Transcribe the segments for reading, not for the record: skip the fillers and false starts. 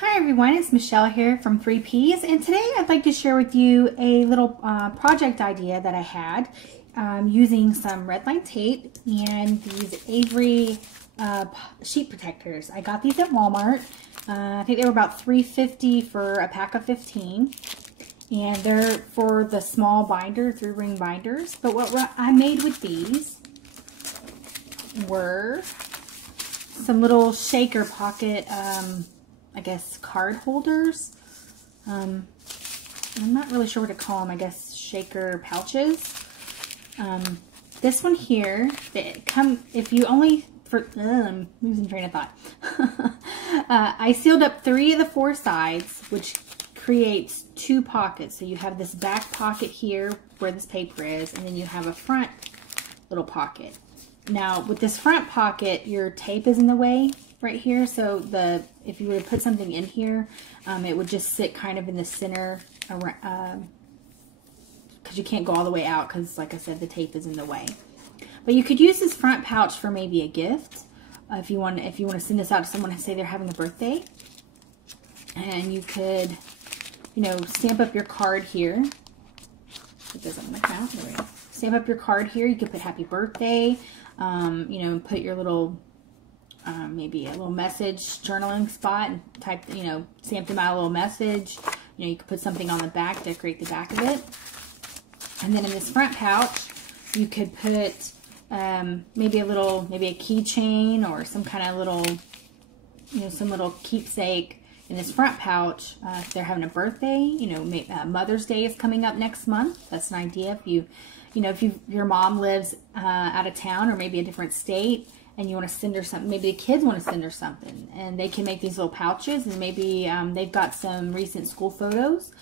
Hi everyone, it's Michelle here from 3Ps, and today I'd like to share with you a little project idea that I had using some red line tape and these Avery sheet protectors. I got these at Walmart. I think they were about $3.50 for a pack of 15, and they're for the small binder, 3-ring binders. But what I made with these were some little shaker pocket I guess card holders. I'm not really sure what to call them. I guess shaker pouches. This one here, they come if you only I'm losing train of thought. I sealed up 3 of the 4 sides, which creates 2 pockets. So you have this back pocket here where this paper is, and then you have a front little pocket. Now with this front pocket, your tape is in the way right here, so if you were to put something in here, it would just sit kind of in the center around, because you can't go all the way out because, like I said, the tape is in the way. But you could use this front pouch for maybe a gift if you want to send this out to someone and say they're having a birthday, and you could, you know, stamp up your card here. It doesn't want to count. There we go. Stamp up your card here. You could put happy birthday, you know, put your little maybe a little message journaling spot and type, you know, stamp them out a little message. You know, you could put something on the back, decorate the back of it. And then in this front pouch, you could put maybe a keychain or some kind of little, you know, some little keepsake in this front pouch. If they're having a birthday, you know, Mother's Day is coming up next month. That's an idea. If your mom lives out of town or maybe a different state, and you want to send her something, maybe the kids want to send her something, and they can make these little pouches, and maybe they've got some recent school photos.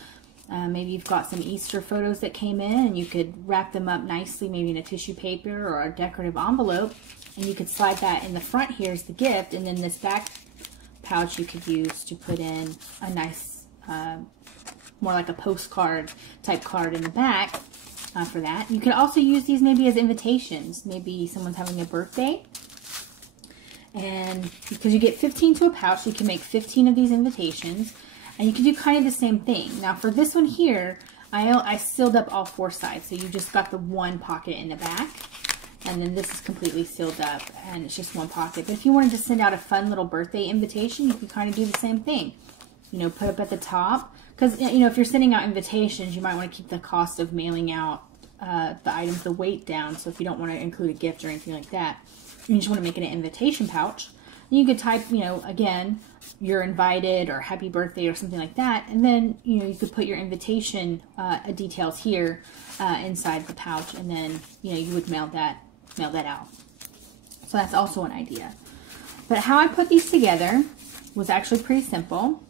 Maybe you've got some Easter photos that came in, and you could wrap them up nicely, maybe in a tissue paper or a decorative envelope, and you could slide that in the front here as the gift, and then this back pouch you could use to put in a nice, more like a postcard type card in the back for that. You could also use these maybe as invitations. Maybe someone's having a birthday, and because you get 15 to a pouch, you can make 15 of these invitations, and you can do kind of the same thing. Now for this one here, I sealed up all 4 sides, so you just got the 1 pocket in the back, and then this is completely sealed up, and it's just 1 pocket. But if you wanted to send out a fun little birthday invitation, you can kind of do the same thing. You know, put up at the top, because, you know, if you're sending out invitations, you might want to keep the cost of mailing out the items, the weight down. So if you don't want to include a gift or anything like that, you just want to make it an invitation pouch. You could type, you know, again, you're invited or happy birthday or something like that, and then, you know, you could put your invitation details here inside the pouch, and then, you know, you would mail that out. So that's also an idea. But how I put these together was actually pretty simple.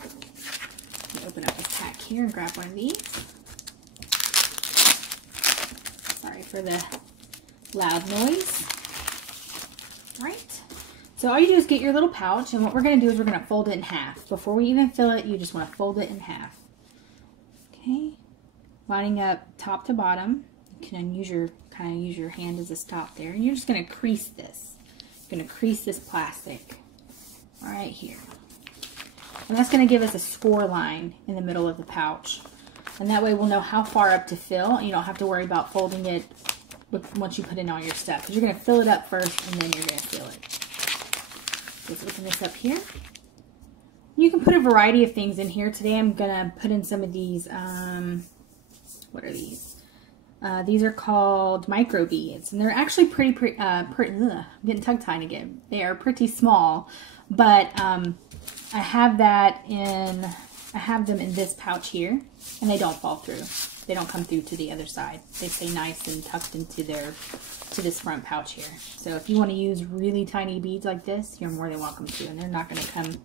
Let me open up this pack here and grab one of these. Sorry for the loud noise. Right, so all you do is get your little pouch, and what we're going to do is we're going to fold it in half. Before we even fill it, you just want to fold it in half. Okay, lining up top to bottom. You can kind of use your hand as a stop there, and you're just going to crease this. You're going to crease this plastic right here, and that's going to give us a score line in the middle of the pouch, and that way we'll know how far up to fill. You don't have to worry about folding it once you put in all your stuff, because you're going to fill it up first and then you're going to seal it. Let's open this up here. You can put a variety of things in here. Today I'm going to put in some of these, what are these? These are called micro beads, and they're actually pretty I'm getting tongue-tied again. They are pretty small, but I have them in this pouch here, and they don't fall through. They don't come through to the other side. They stay nice and tucked into this front pouch here. So if you want to use really tiny beads like this, you're more than welcome to, and they're not going to come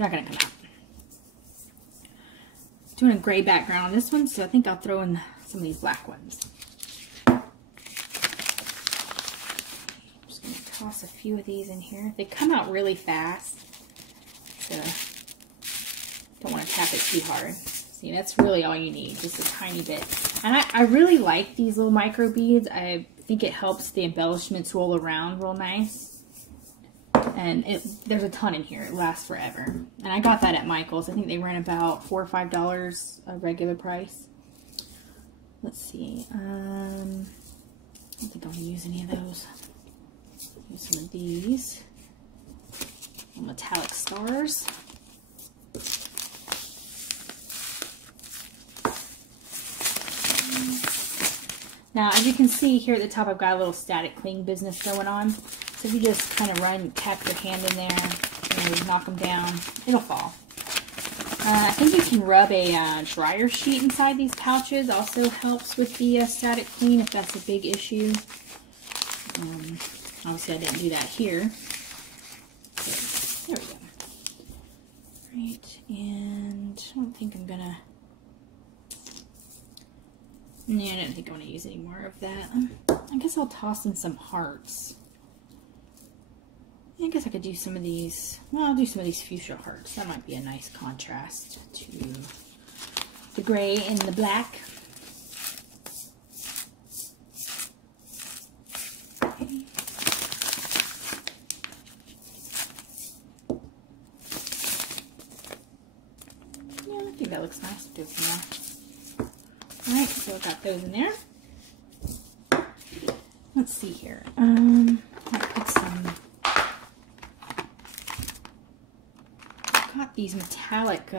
out. Doing a gray background on this one, so I think I'll throw in some of these black ones. I'm just going to toss a few of these in here. They come out really fast, so don't want to tap it too hard. See, that's really all you need, just a tiny bit. And I really like these little micro beads. I think it helps the embellishments roll around real nice. And there's a ton in here. It lasts forever. And I got that at Michael's. I think they ran about $4 or $5 a regular price. Let's see. I don't think I'm going to use any of those. Use some of these. Metallic stars. Now, as you can see here at the top, I've got a little static cling business going on. So if you just kind of tap your hand in there, and knock them down, it'll fall. I think you can rub a dryer sheet inside these pouches. Also helps with the static clean if that's a big issue. Obviously, I didn't do that here. So, there we go. Right, and I don't think I'm gonna. Yeah, I don't think I want to use any more of that. I guess I'll toss in some hearts. I guess I could do some of these. Well, I'll do some of these fuchsia hearts. That might be a nice contrast to the gray and the black. Okay. Yeah, I think that looks nice. Do some more. Alright, so I've got those in there. Let's see here. I'll put some. I've got these metallic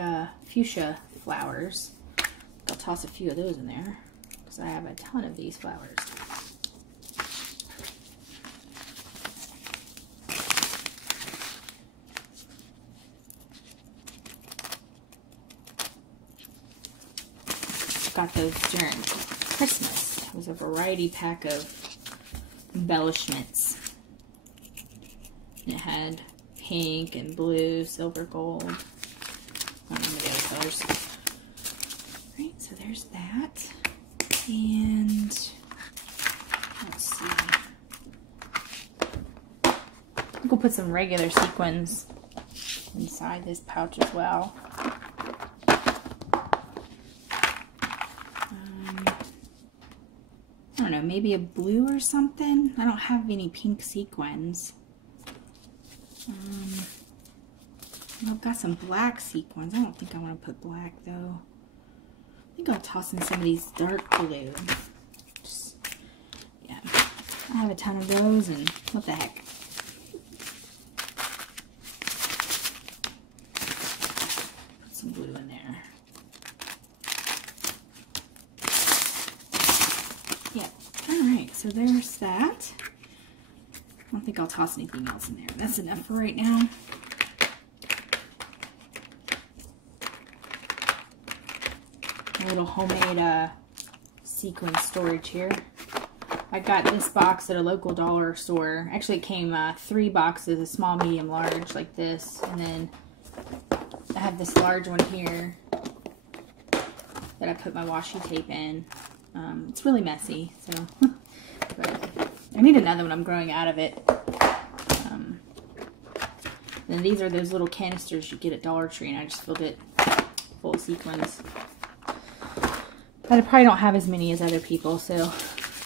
fuchsia flowers. I'll toss a few of those in there because I have a ton of these flowers. Got those during Christmas. It was a variety pack of embellishments. And it had pink and blue, silver, gold. I don't remember the other colors. Right, so there's that. And let's see. I think we'll put some regular sequins inside this pouch as well. I don't know, maybe a blue or something. I don't have any pink sequins. I've got some black sequins. I don't think I want to put black though. I think I'll toss in some of these dark blue. Just, yeah, I have a ton of those, and what the heck. Put some blue in there. Yeah, alright, so there's that. I don't think I'll toss anything else in there. That's enough for right now. A little homemade sequin storage here. I got this box at a local dollar store. Actually, it came 3 boxes, a small, medium, large, like this. And then I have this large one here that I put my washi tape in. It's really messy, so but I need another one. I'm growing out of it. And these are those little canisters you get at Dollar Tree, and I just filled it full of sequins. But I probably don't have as many as other people, so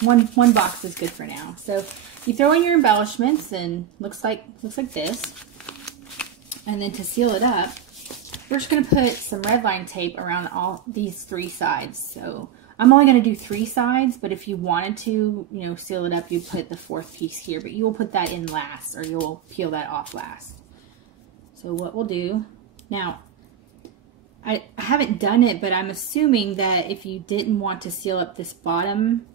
one box is good for now. So you throw in your embellishments, and looks like this. And then to seal it up, we're just going to put some red line tape around all these 3 sides. So I'm only going to do 3 sides, but if you wanted to, you know, seal it up, you put the 4th piece here, but you'll put that in last, or you'll peel that off last. So what we'll do now, I haven't done it, but I'm assuming that if you didn't want to seal up this bottom,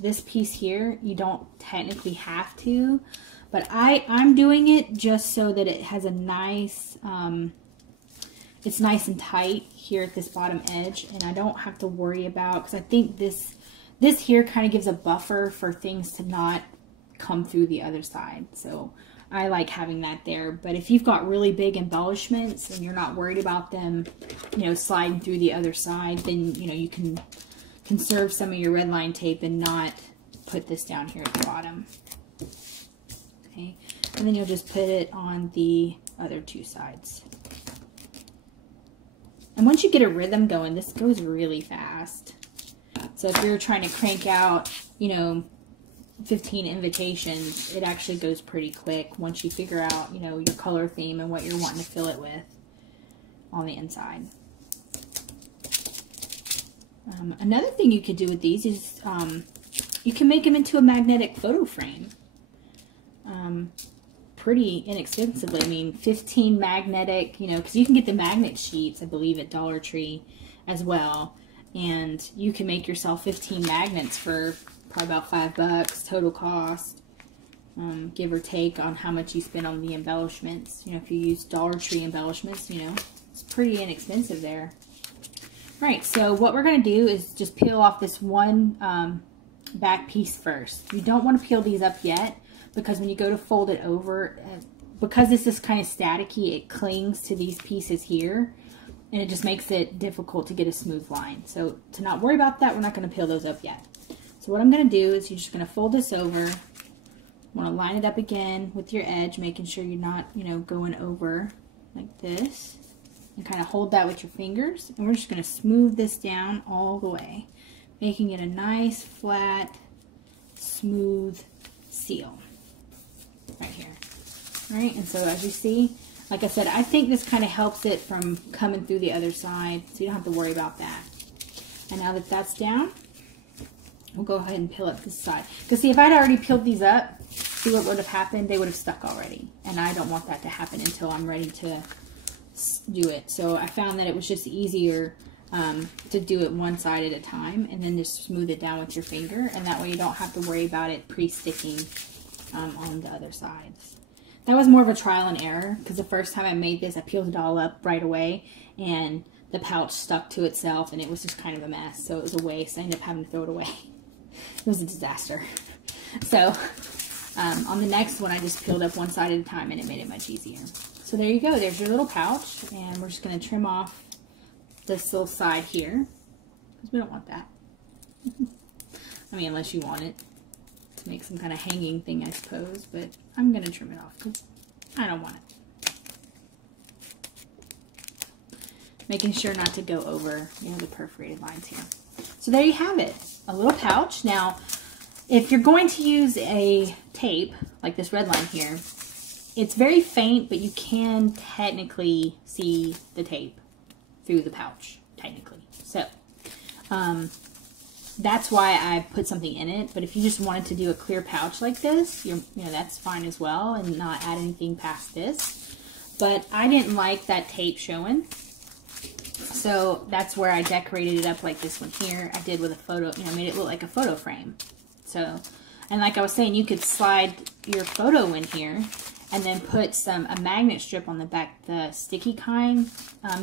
this piece here, you don't technically have to, but I'm doing it just so that it has a nice, it's nice and tight here at this bottom edge, and I don't have to worry about, because I think this here kind of gives a buffer for things to not come through the other side. So I like having that there. But if you've got really big embellishments and you're not worried about them, you know, sliding through the other side, then, you know, you can conserve some of your red line tape and not put this down here at the bottom. Okay, and then you'll just put it on the other 2 sides. And once you get a rhythm going, this goes really fast. So if you're trying to crank out, you know, 15 invitations, it actually goes pretty quick once you figure out, you know, your color theme and what you're wanting to fill it with on the inside. Another thing you could do with these is you can make them into a magnetic photo frame. Pretty inexpensively. I mean, 15 magnetic, you know, because you can get the magnet sheets, I believe, at Dollar Tree as well. And you can make yourself 15 magnets for probably about $5 total cost, give or take on how much you spend on the embellishments. You know, if you use Dollar Tree embellishments, you know, it's pretty inexpensive there. Right, so what we're going to do is just peel off this one back piece first. You don't want to peel these up yet, because when you go to fold it over, because this is kind of staticky, it clings to these pieces here, and it just makes it difficult to get a smooth line. So to not worry about that, we're not going to peel those up yet. So what I'm going to do is you're just going to fold this over. You want to line it up again with your edge, making sure you're not, you know, going over like this. And kind of hold that with your fingers. And we're just going to smooth this down all the way, making it a nice, flat, smooth seal right here. All right, and so as you see, like I said, I think this kind of helps it from coming through the other side, so you don't have to worry about that. And now that that's down, we'll go ahead and peel up this side. Because see, if I'd already peeled these up, see what would have happened? They would have stuck already. And I don't want that to happen until I'm ready to do it. So I found that it was just easier to do it one side at a time, and then just smooth it down with your finger, and that way you don't have to worry about it pre-sticking on the other sides. That was more of a trial and error, because the first time I made this, I peeled it all up right away, and the pouch stuck to itself, and it was just kind of a mess, so it was a waste. I ended up having to throw it away. It was a disaster. So on the next one, I just peeled up one side at a time, and it made it much easier. So there you go. There's your little pouch, and we're just going to trim off this little side here, because we don't want that. I mean, unless you want it to make some kind of hanging thing, I suppose, but I'm going to trim it off because I don't want it. Making sure not to go over, you know, the perforated lines here. So there you have it, a little pouch. Now, if you're going to use a tape, like this red line here, it's very faint, but you can technically see the tape through the pouch, technically. So, that's why I put something in it. But if you just wanted to do a clear pouch like this, you know, that's fine as well, and not add anything past this. But I didn't like that tape showing, so that's where I decorated it up like this one here. I did with a photo, you know, made it look like a photo frame. So, and like I was saying, you could slide your photo in here, and then put a magnet strip on the back, the sticky kind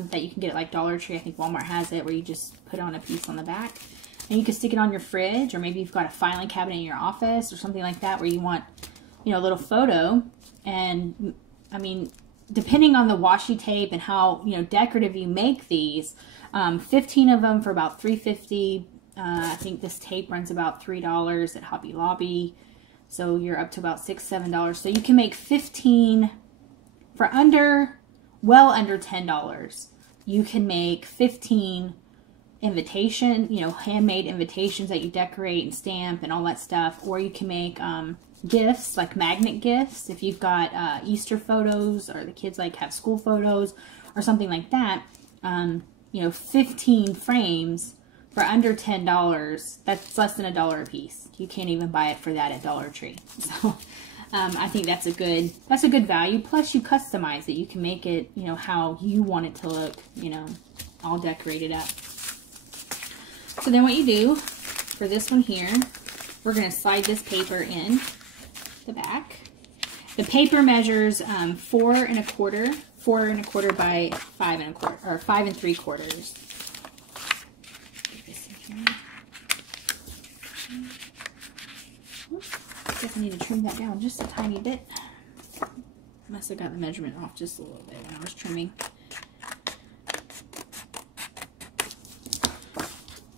that you can get at like Dollar Tree. I think Walmart has it, where you just put on a piece on the back. And you can stick it on your fridge, or maybe you've got a filing cabinet in your office or something like that, where you want, you know, a little photo. And I mean, depending on the washi tape and how, you know, decorative you make these, 15 of them for about $3.50. I think this tape runs about $3 at Hobby Lobby. So you're up to about $6, $7. So you can make 15 for well under $10. You can make 15 handmade invitations that you decorate and stamp and all that stuff. Or you can make gifts, like magnet gifts. If you've got Easter photos, or the kids like have school photos or something like that, 15 frames for under $10, that's less than $1 a piece. You can't even buy it for that at Dollar Tree. So I think that's a good value. Plus you customize it. You can make it, you know, how you want it to look, you know, all decorated up. So then what you do for this one here, we're going to slide this paper in the back. The paper measures 4 1/4 by 5 1/4, or 5 3/4. I guess I need to trim that down just a tiny bit. Must have got the measurement off just a little bit when I was trimming.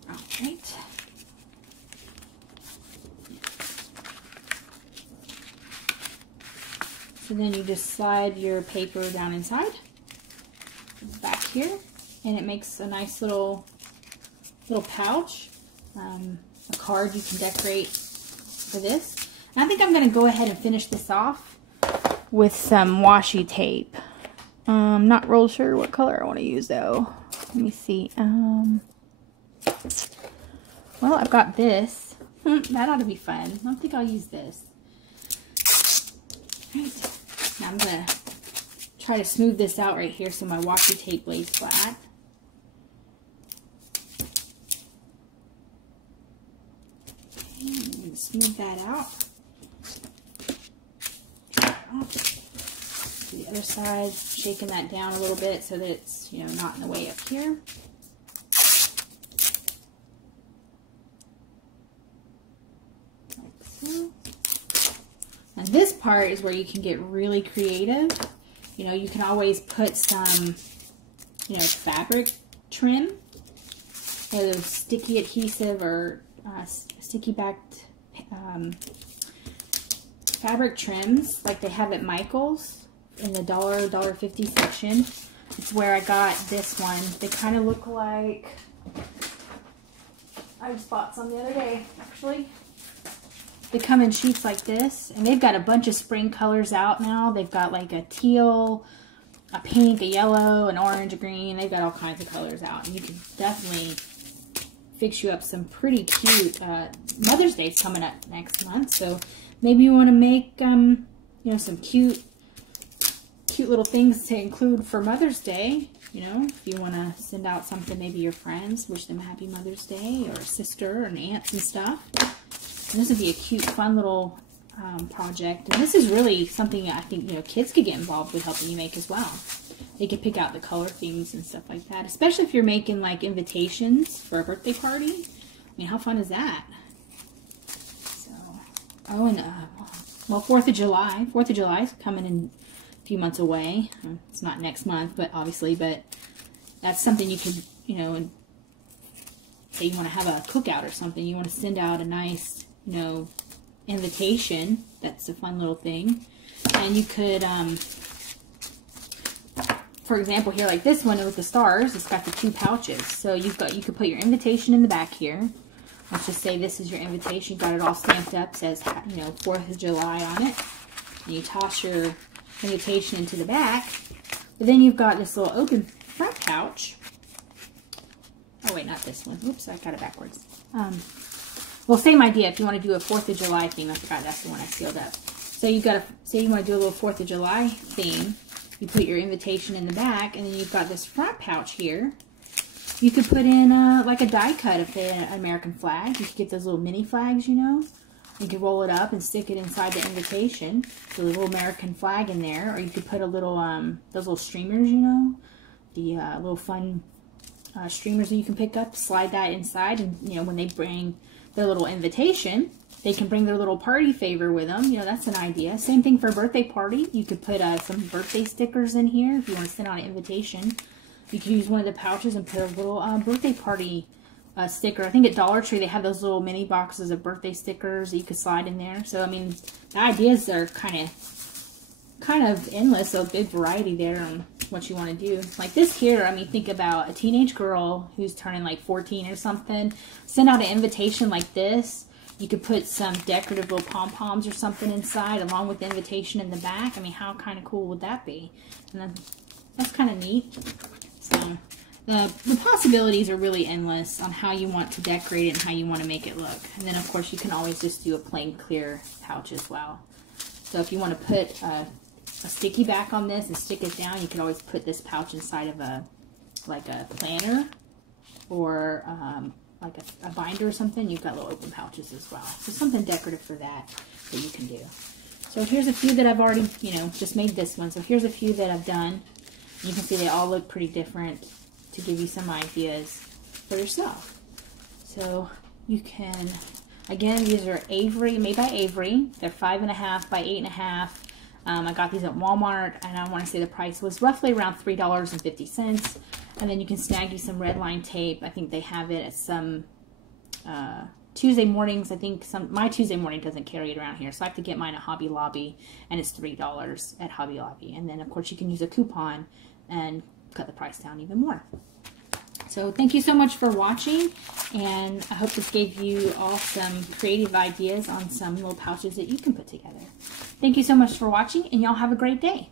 Alright. So then you just slide your paper down inside, back here, and it makes a nice little pouch. A card you can decorate for this. I think I'm going to go ahead and finish this off with some washi tape. Not real sure what color I want to use though. Let me see. Well, I've got this. That ought to be fun. I don't think I'll use this. All right. Now I'm going to try to smooth this out right here so my washi tape lays flat. Okay, smooth that out. The other side, shaking that down a little bit so that it's, you know, not in the way up here. Like so. And this part is where you can get really creative. You know, you can always put some, you know, fabric trim, or those sticky adhesive or sticky backed fabric trims like they have at Michael's in the $1.50 section. It's where I got this one. They kind of look like, I just bought some the other day actually. They come in sheets like this, and they've got a bunch of spring colors out now. They've got like a teal, a pink, a yellow, an orange, a green. They've got all kinds of colors out, and you can definitely fix you up some pretty cute. Mother's Day's coming up next month, so maybe you want to make you know, some cute little things to include for Mother's Day. You know, if you want to send out something, maybe your friends, wish them happy Mother's Day, or a sister and aunts and stuff. And this would be a cute, fun little project. And this is really something I think, you know, kids could get involved with helping you make as well. They could pick out the color themes and stuff like that, especially if you're making like invitations for a birthday party. I mean, how fun is that? So, oh, and well, 4th of July. 4th of July is coming in a few months away. It's not next month, but obviously, but that's something you could, you know, and say you want to have a cookout or something. You want to send out a nice, you know, invitation. That's a fun little thing. And you could, for example, here, like this one with the stars, it's got the 2 pouches. So you could put your invitation in the back here. Let's just say this is your invitation. You got it all stamped up, says, you know, 4th of July on it. And you toss your invitation into the back. But then you've got this little open front pouch. Oh wait, not this one. Oops, I got it backwards. Well, same idea. If you want to do a 4th of July theme, I forgot that's the one I sealed up. So you got to say you want to do a little 4th of July theme. You put your invitation in the back, and then you've got this front pouch here. You could put in like a die cut of the American flag. You could get those little mini flags, you know. You could roll it up and stick it inside the invitation. So the little American flag in there, or you could put a little those little streamers, you know, the little fun streamers that you can pick up. Slide that inside, and you know, when they bring their little invitation, they can bring their little party favor with them. You know, that's an idea. Same thing for a birthday party. You could put some birthday stickers in here if you want to send out an invitation. You could use one of the pouches and put a little birthday party sticker. I think at Dollar Tree they have those little mini boxes of birthday stickers that you could slide in there. So I mean, the ideas are kind of endless. So a big variety there on what you want to do. Like this here, I mean, think about a teenage girl who's turning like 14 or something. Send out an invitation like this. You could put some decorative little pom-poms or something inside along with the invitation in the back. I mean, how kind of cool would that be? And then that's kind of neat. So the possibilities are really endless on how you want to decorate it and how you want to make it look. And then, of course, you can always just do a plain clear pouch as well. So if you want to put a sticky back on this and stick it down, you can always put this pouch inside of like a planner or like a binder or something. You've got little open pouches as well. So something decorative for that you can do. So here's a few that I've already, you know, just made this one. So here's a few that I've done. You can see they all look pretty different to give you some ideas for yourself. So you can, again, these are Avery, made by Avery. They're 5.5 by 8.5. I got these at Walmart, and I want to say the price was roughly around $3.50. And then you can snag you some red line tape. I think they have it at some Tuesday mornings. I think my Tuesday morning doesn't carry it around here, so I have to get mine at Hobby Lobby, and it's $3 at Hobby Lobby. And then, of course, you can use a coupon and cut the price down even more. So thank you so much for watching, and I hope this gave you all some creative ideas on some little pouches that you can put together. Thank you so much for watching, and y'all have a great day.